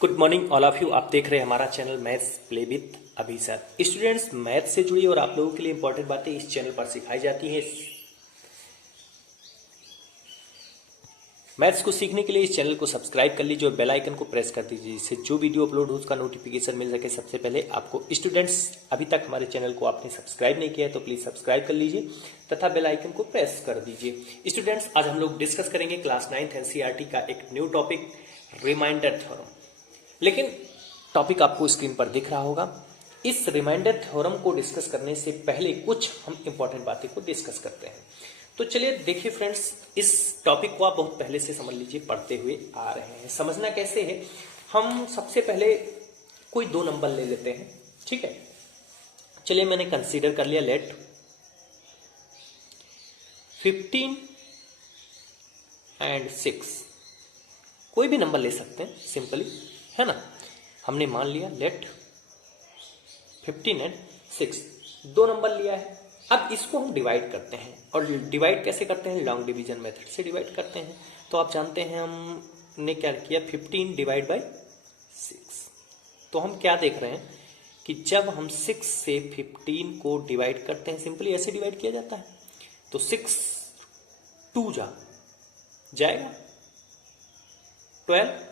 Good morning all of you. आप देख रहे हैं हमारा चैनल मैथ्स प्ले विथ अभी सर। स्टूडेंट्स, मैथ्स से जुड़ी और आप लोगों के लिए इंपॉर्टेंट बातें इस चैनल पर सिखाई जाती हैं। मैथ्स को सीखने के लिए इस चैनल को सब्सक्राइब कर लीजिए और बेल आइकन को प्रेस कर दीजिए, जिससे जो वीडियो अपलोड हो उसका नोटिफिकेशन मिल सके सबसे पहले आपको। स्टूडेंट्स, अभी तक हमारे चैनल को आपने सब्सक्राइब नहीं किया है तो प्लीज सब्सक्राइब कर लीजिए तथा बेल आइकन को प्रेस कर दीजिए। स्टूडेंट्स, आज हम लोग डिस्कस करेंगे क्लास 9th एनसीईआरटी का एक न्यू टॉपिक, रिमाइंडर थ्योरम। लेकिन टॉपिक आपको स्क्रीन पर दिख रहा होगा। इस रिमाइंडर थ्योरम को डिस्कस करने से पहले कुछ हम इंपॉर्टेंट बातें को डिस्कस करते हैं। तो चलिए देखिए फ्रेंड्स, इस टॉपिक को आप बहुत पहले से समझ लीजिए, पढ़ते हुए आ रहे हैं। समझना कैसे है, हम सबसे पहले कोई दो नंबर ले लेते हैं, ठीक है। चलिए मैंने कंसीडर कर लिया, लेट 15 एंड 6, कोई भी नंबर ले सकते हैं सिंपली, है ना। हमने मान लिया लेट 15 एंड 6, दो नंबर लिया है। अब इसको हम डिवाइड करते हैं, और डिवाइड कैसे करते हैं, लॉन्ग डिवीजन मेथड से डिवाइड करते हैं। तो आप जानते हैं हमने क्या किया, 15 डिवाइड बाई 6। तो हम क्या देख रहे हैं कि जब हम 6 से 15 को डिवाइड करते हैं, सिंपली ऐसे डिवाइड किया जाता है। तो 6 2 जाएगा 12,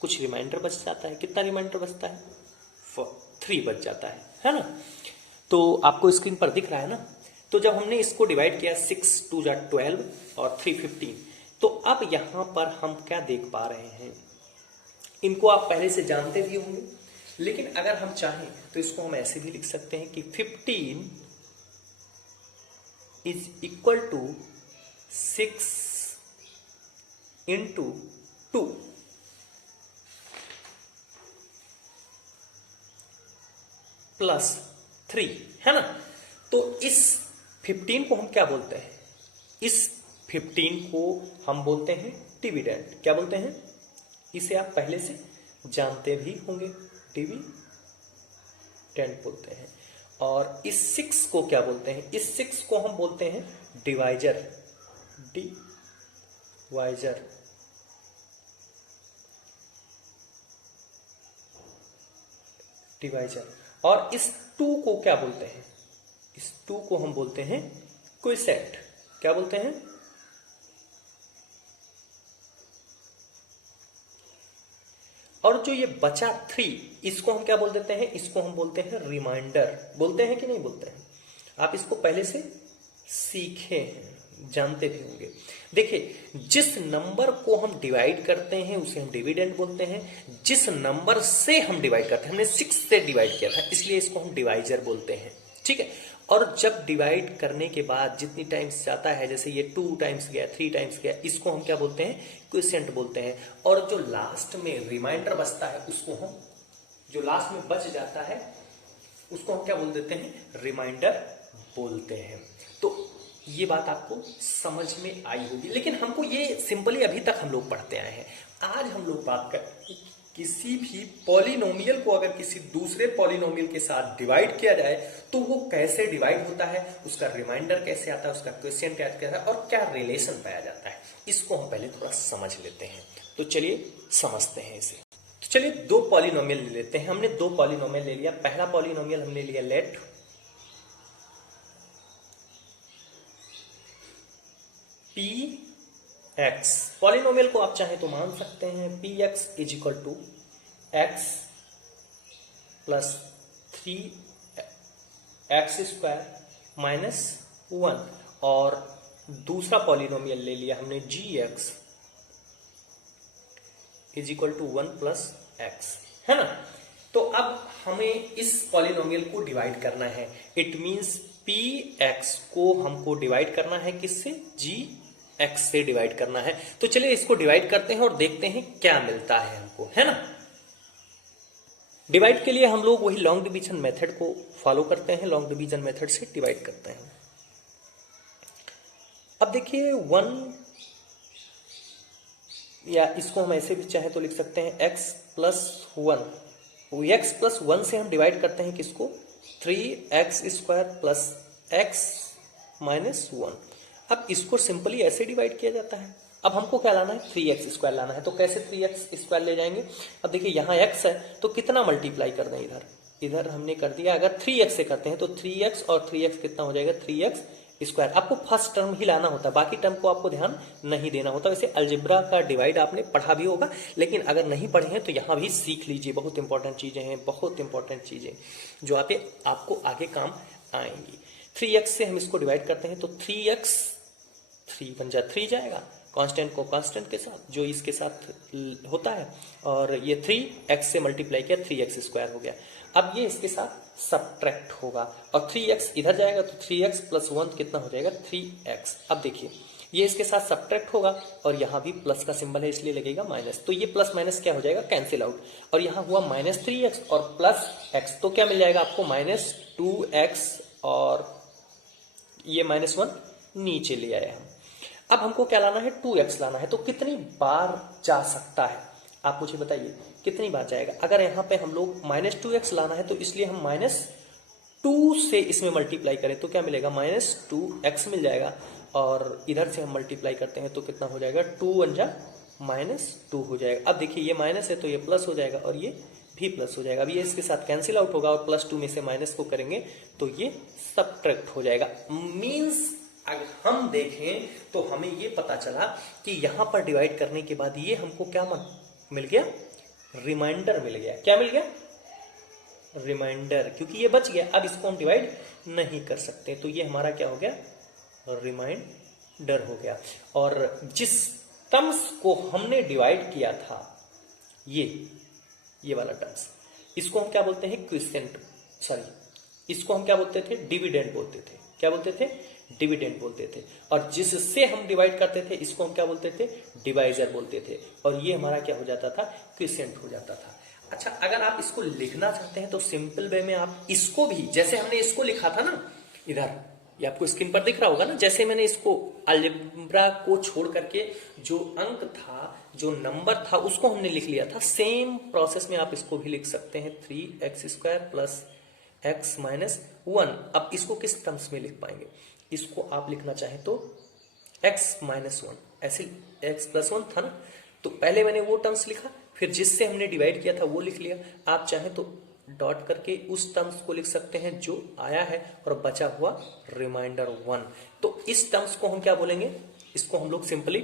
कुछ रिमाइंडर बच जाता है। कितना रिमाइंडर बचता है, 3 बच जाता है ना। तो आपको स्क्रीन पर दिख रहा है ना। तो जब हमने इसको डिवाइड किया, 6 2 12 और 3 15, तो अब यहां पर हम क्या देख पा रहे हैं, इनको आप पहले से जानते भी होंगे, लेकिन अगर हम चाहें तो इसको हम ऐसे भी लिख सकते हैं कि 15 is equal to 6 into 2 plus 3, है ना। तो इस 15 को हम क्या बोलते हैं, इस 15 को हम बोलते हैं डिविडेंड। क्या बोलते हैं, इसे आप पहले से जानते भी होंगे, डिविडेंड बोलते हैं। और इस 6 को क्या बोलते हैं, इस 6 को हम बोलते हैं डिवाइजर, डिवाइजर। डिवाइजर। और इस 2 को क्या बोलते हैं, इस 2 को हम बोलते हैं क्वोशिएंट। क्या बोलते हैं, और जो ये बचा 3, इसको हम क्या बोल देते हैं, इसको हम बोलते हैं रिमाइंडर। बोलते हैं कि नहीं बोलते हैं, आप इसको पहले से सीखे हैं, जानते भी होंगे। देखिए, जिस नंबर को हम डिवाइड करते हैं उसे हम डिविडेंड बोलते हैं। जिस नंबर से हम डिवाइड करते हैं, हमने 6 से डिवाइड किया था इसलिए इसको हम डिवाइजर बोलते हैं, ठीक है। और जब डिवाइड करने के बाद जितनी टाइम्स जाता है, जैसे ये 2 टाइम्स गया, 3 टाइम्स गया, इसको हम क्या बोलते हैं, क्वोशिएंट बोलते हैं। और जो लास्ट में रिमाइंडर बचता है उसको हम, जो लास्ट में बच जाता है उसको हम क्या बोल देते हैं, रिमाइंडर बोलते हैं। तो ये बात आपको समझ में आई होगी, लेकिन हमको ये सिंपली अभी तक हम लोग पढ़ते आए हैं। आज हम लोग बात कर, किसी भी पॉलिनोमियल को अगर किसी दूसरे पॉलिनोमियल के साथ डिवाइड किया जाए तो वो कैसे डिवाइड होता है, उसका रिमाइंडर कैसे आता है, उसका क्वोशिएंट कैसे आता है, और क्या रिलेशन पाया जाता है, इसको हम पहले थोड़ा समझ लेते हैं। तो चलिए समझते हैं इसे। तो चलिए दो पॉलिनोमियल ले लेते हैं। हमने दो पॉलिनोमियल ले लिया। पहला पॉलिनोमियल हमने लिया लेट पी एक्स। पॉलिनोमियल को आप चाहे तो मान सकते हैं P X is equal to X plus 3 X square minus 1, और दूसरा पॉलिनोमियल ले लिया हमने G X is equal to 1 plus X, है ना। तो अब हमें इस पॉलिनोमियल को डिवाइड करना है। इट मींस पी एक्स को हमको डिवाइड करना है, किससे, जी एक्स से डिवाइड करना है। तो चलिए इसको डिवाइड करते हैं और देखते हैं क्या मिलता है हमको, है ना। डिवाइड के लिए हम लोग वही लॉन्ग डिवीजन मेथड को फॉलो करते हैं, लॉन्ग डिवीजन मेथड से डिवाइड करते हैं। अब देखिए 1, या इसको हम ऐसे भी चाहे तो लिख सकते हैं x प्लस 1। x प्लस 1 से हम डिवाइड करते हैं किसको, 3x square plus x minus 1। अब इसको सिंपली ऐसे डिवाइड किया जाता है, अब हमको क्या लाना है, 3x² लाना है। तो कैसे 3x² ले जाएंगे, अब देखिए यहाँ x है तो कितना मल्टीप्लाई कर दें, इधर इधर हमने कर दिया। अगर 3x से करते हैं तो 3x और 3x कितना हो जाएगा, 3x²। आपको फर्स्ट टर्म ही लाना होता है, बाकी टर्म को आपको ध्यान नहीं देना होता। वैसे अलजेब्रा का डिवाइड आपने पढ़ा भी होगा, लेकिन अगर नहीं पढ़े हैं तो यहाँ भी सीख लीजिए। बहुत इंपॉर्टेंट चीजें हैं, बहुत इंपॉर्टेंट चीजें जो आपको आगे काम आएंगी। 3x से हम इसको डिवाइड करते हैं तो 3x, 3 बन जा 3 जाएगा, कांस्टेंट को कांस्टेंट के साथ जो इसके साथ होता है, और ये 3x से मल्टीप्लाई किया 3x² हो गया। अब ये इसके साथ सब्ट्रैक्ट होगा और 3x इधर जाएगा तो 3x + 1 कितना हो जाएगा, 3x। अब देखिए ये इसके साथ सब्ट्रैक्ट होगा और यहाँ भी प्लस का सिंबल है इसलिए लगेगा माइनस, तो ये प्लस माइनस क्या हो जाएगा, कैंसिल आउट। और यहाँ हुआ -3x और +x, तो क्या मिल जाएगा आपको, -2x और ये -1 नीचे ले आए हम। अब हमको क्या लाना है, 2x लाना है। तो कितनी बार जा सकता है, आप मुझे बताइए कितनी बार जाएगा। अगर यहाँ पे हम लोग -2x लाना है तो इसलिए हम -2 से इसमें मल्टीप्लाई करें तो क्या मिलेगा, -2x मिल जाएगा। और इधर से हम मल्टीप्लाई करते हैं तो कितना हो जाएगा, 2 × -2 हो जाएगा। अब देखिए ये माइनस है तो ये प्लस हो जाएगा और ये भी प्लस हो जाएगा। अब ये इसके साथ कैंसिल आउट होगा और +2 में से माइनस को करेंगे तो ये सब्ट्रैक्ट हो जाएगा। मीन्स अगर हम देखें तो हमें ये पता चला कि यहां पर डिवाइड करने के बाद ये हमको क्या मिल गया, रिमाइंडर मिल गया। क्या मिल गया, रिमाइंडर, क्योंकि ये बच गया। अब इसको हम डिवाइड नहीं कर सकते तो ये हमारा क्या हो गया, रिमाइंडर हो गया। और जिस टर्म्स को हमने डिवाइड किया था, ये वाला टर्म्स, इसको हम क्या बोलते हैं, क्विसेंट, सॉरी इसको हम क्या बोलते थे, डिविडेंड बोलते थे। क्या बोलते थे, डिविडेंड बोलते थे। और जिससे हम डिवाइड करते थे इसको हम क्या बोलते थे, डिवाइजर बोलते थे। और ये हमारा क्या हो जाता था, क्विसेंट हो जाता था। अच्छा, अगर आप इसको लिखना चाहते हैं तो सिंपल वे में आप इसको भी, जैसे हमने इसको लिखा था ना, इधर ये आपको स्क्रीन पर दिख रहा होगा ना, जैसे मैंने इसको अलजेब्रा को छोड़ करके जो अंक था, जो नंबर था, उसको हमने लिख लिया था, सेम प्रोसेस में आप इसको भी लिख सकते हैं, 3x² + x - 1। अब इसको किस टर्म्स में लिख पाएंगे, इसको आप लिखना चाहें तो x - 1, ऐसे x + 1 था ना, तो पहले मैंने वो टर्म्स लिखा, फिर जिससे हमने डिवाइड किया था वो लिख लिया। आप चाहें तो डॉट करके उस टर्म्स को लिख सकते हैं जो आया है और बचा हुआ रिमाइंडर 1। तो इस टर्म्स को हम क्या बोलेंगे, इसको हम लोग सिंपली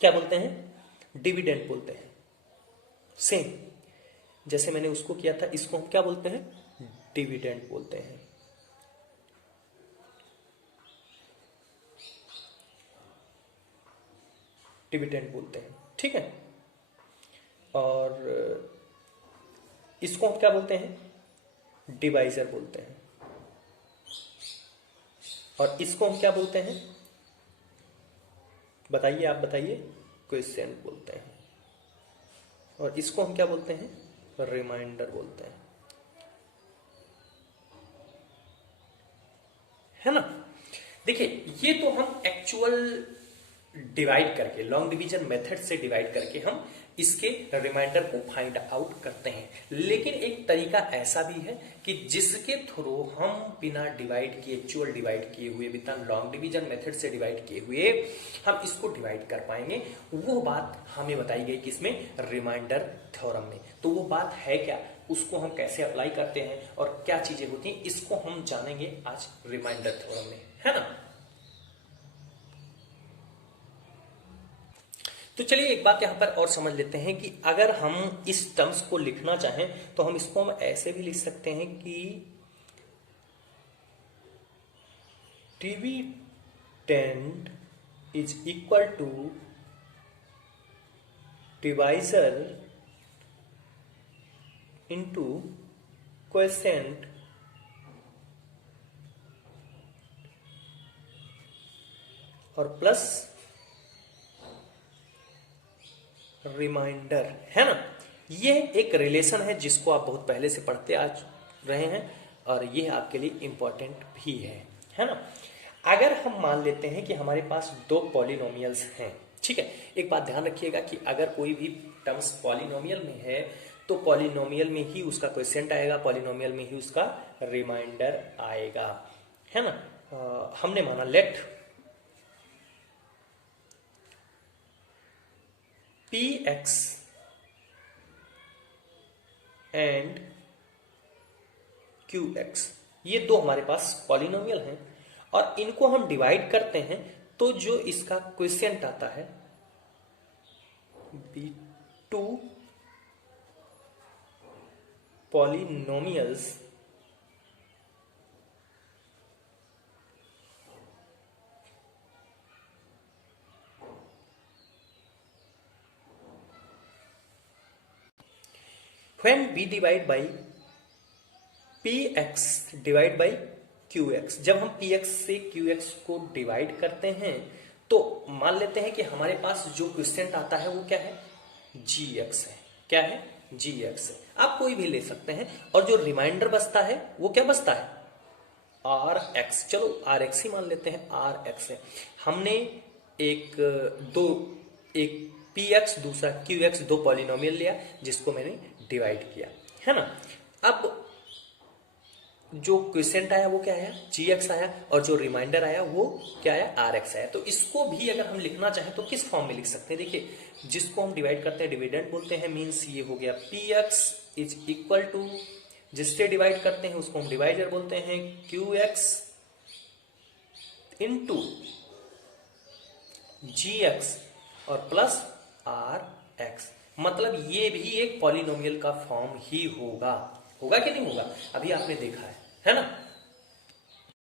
क्या बोलते हैं, डिविडेंड बोलते हैं। सेम जैसे मैंने उसको किया था, इसको हम क्या बोलते हैं, डिविडेंड बोलते हैं। डिविडेंड बोलते हैं, ठीक है। और इसको हम क्या बोलते हैं, डिवाइजर बोलते हैं। और इसको हम क्या बोलते हैं, बताइए, आप बताइए, क्विसेंट बोलते हैं। और इसको हम क्या बोलते हैं, रिमाइंडर बोलते हैं, है ना। देखिए ये तो हम एक्चुअल डिवाइड करके, लॉन्ग डिवीजन मेथड से डिवाइड करके हम इसके रिमाइंडर को फाइंड आउट करते हैं। लेकिन एक तरीका ऐसा भी है कि जिसके थ्रू हम बिना डिवाइड किए, एक्चुअल डिवाइड किए हुए, बिना लॉन्ग डिवीजन मेथड से डिवाइड किए हुए हम इसको डिवाइड कर पाएंगे। वो बात हमें बताई गई किसमें, रिमाइंडर थ्योरम में। तो वो बात है क्या, उसको हम कैसे अप्लाई करते हैं और क्या चीजें होती हैं, इसको हम जानेंगे आज रिमाइंडर थ्योरम में, है ना। तो चलिए एक बात यहां पर और समझ लेते हैं कि अगर हम इस टर्म्स को लिखना चाहें तो हम इसको हम ऐसे भी लिख सकते हैं कि dividend is equal to divisor into quotient और प्लस रिमाइंडर, है ना। ये एक रिलेशन है जिसको आप बहुत पहले से पढ़ते आ रहे हैं और ये आपके लिए इंपॉर्टेंट भी है ना। अगर हम मान लेते हैं कि हमारे पास 2 पॉलिनोमियल्स हैं, ठीक है। एक बात ध्यान रखिएगा कि अगर कोई भी टर्म्स पॉलिनोमियल में है तो पॉलिनोमियल में ही उसका क्वोशिएंट आएगा, पॉलिनोमियल में ही उसका रिमाइंडर आएगा, है ना। हमने माना let P x and Q x, ये दो हमारे पास पॉलिनोमियल हैं और इनको हम डिवाइड करते हैं तो जो इसका क्वोशिएंट आता है B2 polynomials when we divide by px divide by qx, जब हम px से qx को डिवाइड करते हैं तो मान लेते हैं कि हमारे पास जो क्वोशिएंट आता है वो क्या है, gx है। क्या है, gx है। आप कोई भी ले सकते हैं और जो रिमाइंडर बचता है वो क्या बचता है, rx। चलो rx ही मान लेते हैं, rx है। हमने एक px दूसरा qx, दो पॉलिनोमियल लिया जिसको मैंने डिवाइड किया, है ना। अब जो क्वोशिएंट आया वो क्या आया, gx आया, और जो रिमाइंडर आया वो क्या आया, rx आया। तो इसको भी अगर हम लिखना चाहें तो किस फॉर्म में लिख सकते हैं, देखिए जिसको हम डिवाइड करते हैं डिविडेंड बोलते हैं, मीन्स ये हो गया px इज इक्वल टू, जिससे डिवाइड करते हैं उसको हम डिवाइडर बोलते हैं, qx इनटू gx और प्लस rx। मतलब ये भी एक पॉलिनोमियल का फॉर्म ही होगा। होगा कि नहीं होगा, अभी आपने देखा है ना।